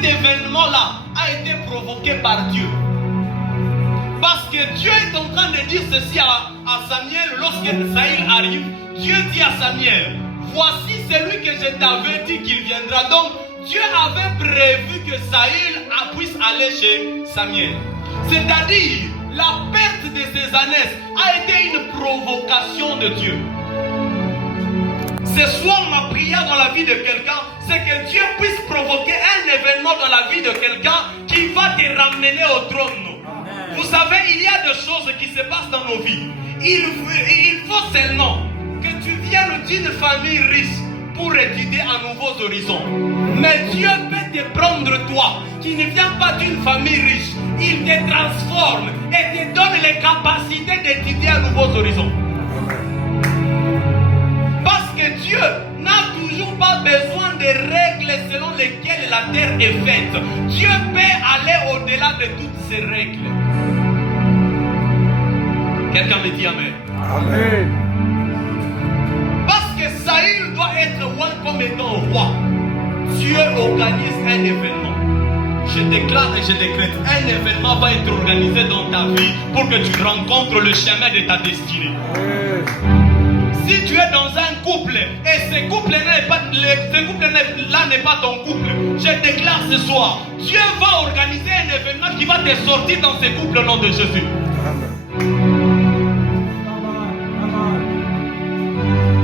cet événement-là a été provoqué par Dieu. Parce que Dieu est en train de dire ceci à Samuel lorsque Saül arrive. Dieu dit à Samuel, voici celui que je t'avais dit qu'il viendra. Donc Dieu avait prévu que Saül puisse aller chez Samuel. C'est-à-dire, la perte de ces ânesses a été une provocation de Dieu. Ce soir, ma prière dans la vie de quelqu'un, c'est que Dieu puisse provoquer un événement dans la vie de quelqu'un qui va te ramener au trône. Vous savez, il y a des choses qui se passent dans nos vies. Il faut seulement que tu viennes d'une famille riche pour étudier à nouveaux horizons. Mais Dieu peut te prendre toi, qui ne viens pas d'une famille riche. Il te transforme et te donne les capacités d'étudier à nouveaux horizons. Parce que Dieu n'a toujours pas besoin de règles selon lesquelles la terre est faite. Dieu peut aller au-delà de toutes ces règles. Quelqu'un me dit Amen. Amen. Parce que Saül doit être roi comme étant roi. Dieu organise un événement. Je déclare et je décrète, un événement va être organisé dans ta vie pour que tu rencontres le chemin de ta destinée. Si tu es dans un couple et ce couple-là n'est pas ton couple, je déclare ce soir, Dieu va organiser un événement qui va te sortir dans ce couple au nom de Jésus.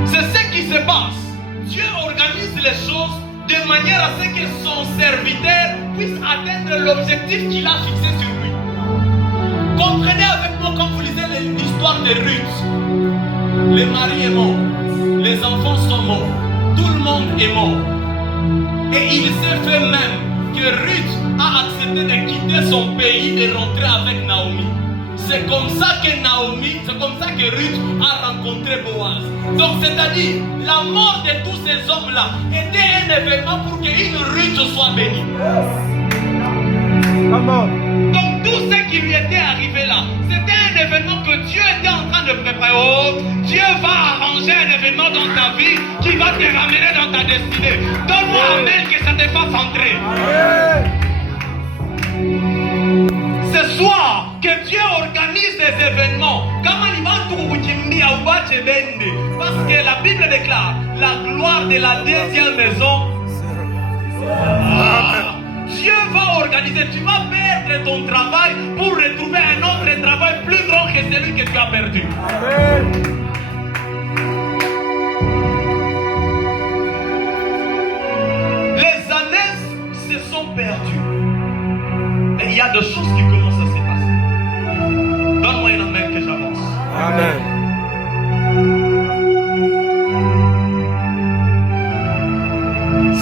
C'est ce qui se passe. Dieu organise les choses de manière à ce que son serviteur puisse atteindre l'objectif qu'il a fixé sur lui. Comprenez avec moi quand vous lisez l'histoire de Ruth. Le mari est mort, les enfants sont morts, tout le monde est mort. Et il s'est fait même que Ruth a accepté de quitter son pays et de rentrer avec Naomi. C'est comme ça que Ruth a rencontré Boaz. Donc c'est-à-dire, la mort de tous ces hommes-là était un événement pour qu'une Ruth soit bénie. Donc tout ce qui lui était arrivé là, c'était un événement que Dieu était en train de préparer. Oh, Dieu va arranger un événement dans ta vie qui va te ramener dans ta destinée. Donne-moi Amen que ça te fasse entrer. Ce soir, que Dieu organise des événements. Parce que la Bible déclare la gloire de la deuxième maison. Dieu va organiser. Tu vas perdre ton travail pour retrouver un autre travail plus grand que celui que tu as perdu. Amen. Les années se sont perdues. Et il y a des choses qui commencent à se passer. Donne-moi une amen que j'avance. Amen.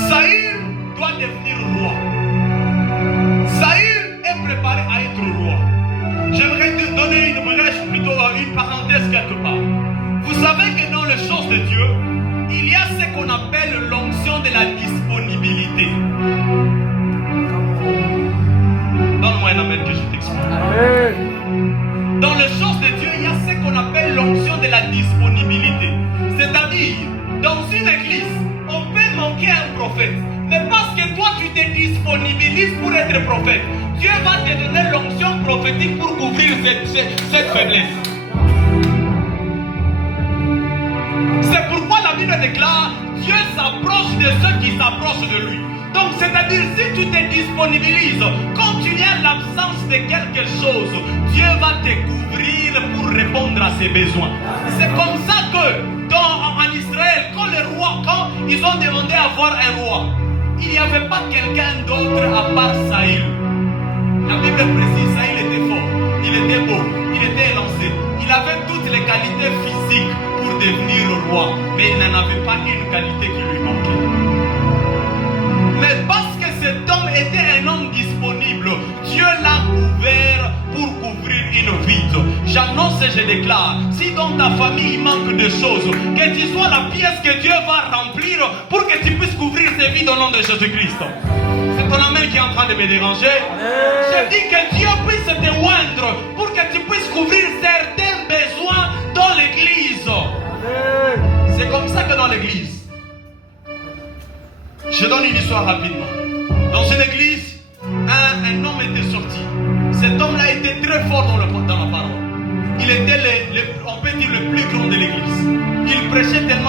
Saül doit devenir roi. Saül est préparé à être roi. J'aimerais te donner une brèche, plutôt une parenthèse quelque part. Vous savez que dans les choses de Dieu, il y a ce qu'on appelle l'onction de la disponibilité. Donne-moi un amen que je t'explique. Amen. Dans les choses de Dieu, il y a ce qu'on appelle l'onction de la disponibilité. C'est-à-dire, dans une église, on peut manquer un prophète. Mais parce que toi, tu te disponibilises pour être prophète, Dieu va te donner l'onction prophétique pour couvrir cette faiblesse. C'est pourquoi la Bible déclare, Dieu s'approche de ceux qui s'approchent de lui. Donc, c'est-à-dire, si tu te disponibilises, quand il y a l'absence de quelque chose, Dieu va te couvrir pour répondre à ses besoins. C'est comme ça que, en Israël, quand ils ont demandé à avoir un roi, il n'y avait pas quelqu'un d'autre à part Saül. La Bible précise, Saül était fort, il était beau, il était élancé, il avait toutes les qualités physiques pour devenir roi, mais il n'en avait pas une qualité qui lui manquait. Mais parce que cet homme était un homme disponible, Dieu l'a couvert pour couvrir une vide. J'annonce et je déclare, si dans ta famille il manque de choses, que tu sois la pièce que Dieu va remplir pour que tu puisses couvrir ces vides au nom de Jésus-Christ. C'est ton amen qui est en train de me déranger. Je dis que Dieu puisse te oindre pour que tu puisses couvrir certains besoins dans l'église. C'est comme ça que dans l'église, je donne une histoire rapidement. Dans une église,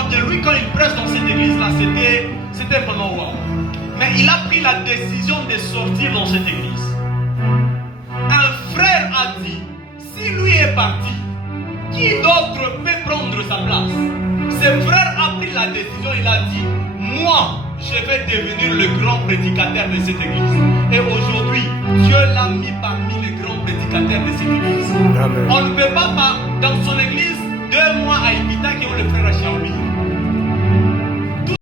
vraiment bien. Lui, quand il prêche dans cette église-là, c'était vraiment wow. Mais il a pris la décision de sortir dans cette église. Un frère a dit, si lui est parti, qui d'autre peut prendre sa place? Ce frère a pris la décision, il a dit, moi, je vais devenir le grand prédicateur de cette église. Et aujourd'hui, Dieu l'a mis parmi les grands prédicateurs de cette église. Amen. On ne peut